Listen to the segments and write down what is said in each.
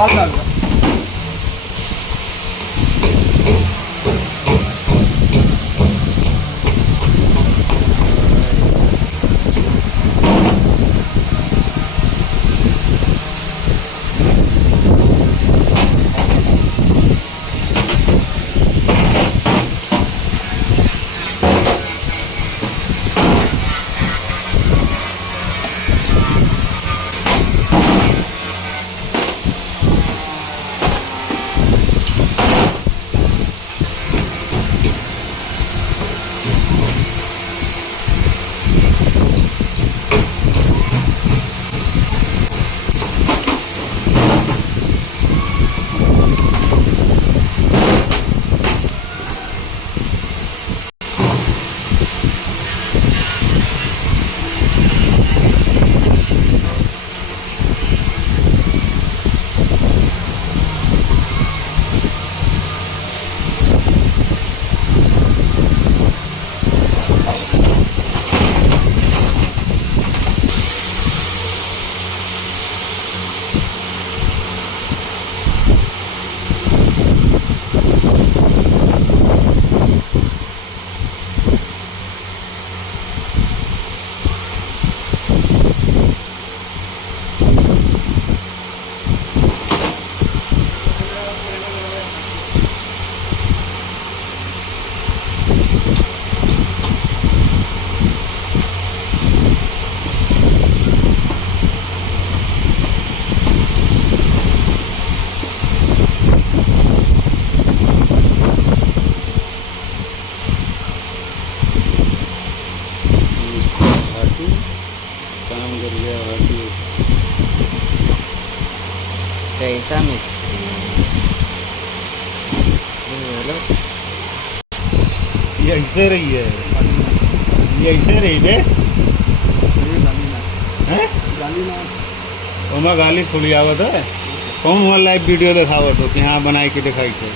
बात डाल दो। कैसा में ये ऐसे रही है, ये ऐसे रही बे हैं? तो मैं गाली थोड़ी आवत है। कौन हुआ लाइव वीडियो दिखावत हो कि हाँ बनाई के दिखाई थे।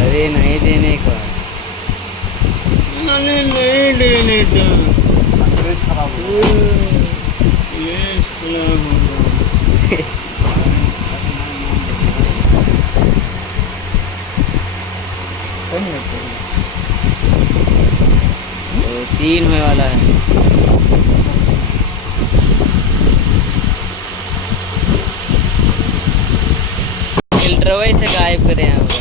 अरे नहीं देने का, नहीं देने का, खराब हो ये खराब हो। तो 3 होने वाला है। फिल्टर वही से गायब करे हैं।